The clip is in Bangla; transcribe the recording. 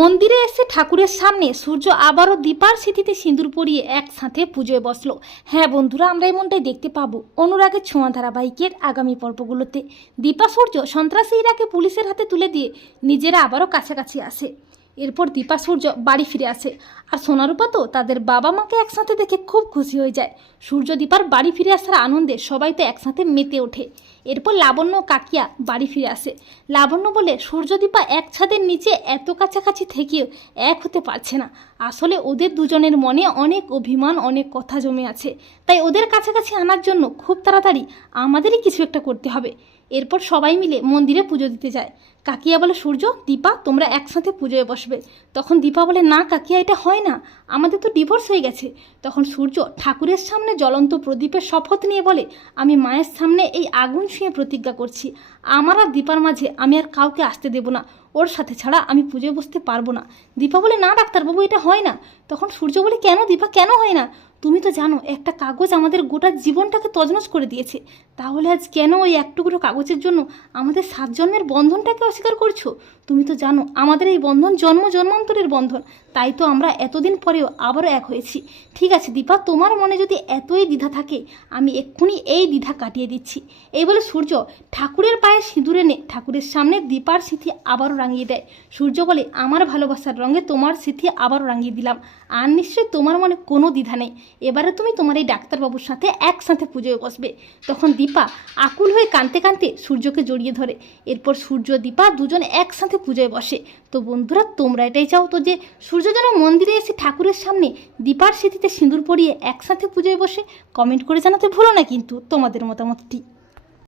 মন্দিরে এসে ঠাকুরের সামনে সূর্য আবারও দীপার স্মৃতিতে সিঁদুর পরিয়ে একসাথে পুজোয় বসল। হ্যাঁ বন্ধুরা, আমরা এমনটাই দেখতে পাবো অনুরাগের ছোঁয়া ধারাবাহিকের আগামী পর্বগুলোতে। দীপা সূর্য সন্ত্রাসীরাকে পুলিশের হাতে তুলে দিয়ে নিজেরা আবারও কাছাকাছি আসে। এরপর দীপা সূর্য বাড়ি ফিরে আসে। আর সোনারূপা তো তাদের বাবা মাকে একসাথে দেখে খুব খুশি হয়ে যায়। সূর্য দীপার বাড়ি ফিরে আসার আনন্দে সবাই তো একসাথে মেতে ওঠে। এরপর লাবণ্য কাকিয়া বাড়ি ফিরে আসে। লাবণ্য বলে, সূর্য দীপা এক ছাদের নিচে এত কাছাকাছি থেকেও এক হতে পারছে না। আসলে ওদের দুজনের মনে অনেক অভিমান, অনেক কথা জমে আছে। তাই ওদের কাছাকাছি আনার জন্য খুব তাড়াতাড়ি আমাদেরই কিছু একটা করতে হবে। এরপর সবাই মিলে মন্দিরে পুজো দিতে যায়। কাকিয়া বলে, সূর্য, দীপা, তোমরা একসাথে পুজোয় বসবে। তখন দীপা বলে, না কাকিয়া, এটা হয় না। আমাদের তো ডিভোর্স হয়ে গেছে। তখন সূর্য ঠাকুরের সামনে জ্বলন্ত প্রদীপের শপথ নিয়ে বলে, আমি মায়ের সামনে এই আগুন ছুঁয়ে প্রতিজ্ঞা করছি। আমার আর দীপার মাঝে আমি আর কাউকে আসতে দেব না। ওর সাথে ছাড়া আমি পুজোয় বসতে পারব না। দীপা বলে, না, ডাক্তারবাবু, এটা হয় না। তখন সূর্য বলে, কেন দীপা? কেন হয় না? তুমি তো জানো, একটা কাগজ আমাদের গোটা জীবনটাকে তজনস করে দিয়েছে। তাহলে আজ কেন ওই এক টুকরো কাগজের জন্য আমাদের সাত জন্মের বন্ধনটাকে অস্বীকার করছ? তুমি তো জানো, আমাদের এই বন্ধন জন্ম জন্মান্তরের বন্ধন, তাই তো আমরা এতদিন পরেও আবারও এক হয়েছি। ঠিক আছে, দীপা, তোমার মনে যদি এতই দ্বিধা থাকে, আমি এক্ষুনি এই দ্বিধা কাটিয়ে দিচ্ছি। এই বলে সূর্য ঠাকুরের পায়ে সিঁদুর এনে ঠাকুরের সামনে দীপার স্মৃতি আবারও রাঙিয়ে দেয়। সূর্য বলে, আমার ভালোবাসার রঙে তোমার স্মৃতি আবারও রাঙিয়ে দিলাম। আর নিশ্চয়ই তোমার মনে কোনো দ্বিধা নেই। এবারে তুমি তোমার এই ডাক্তারবাবুর সাথে একসাথে পুজোয় বসবে। তখন দীপা আকুল হয়ে কাঁদতে কাঁদতে সূর্যকে জড়িয়ে ধরে। এরপর সূর্য, দীপা দুজন একসাথে পুজোয় বসে। তো বন্ধুরা, তোমরা এটাই চাও তো যে সূর্য যেন মন্দিরে এসে ঠাকুরের সামনে দীপার স্মৃতিতে সিঁদুর পরিয়ে একসাথে পুজোয় বসে। কমেন্ট করে জানাতে ভুলো না কিন্তু তোমাদের মতামতটি।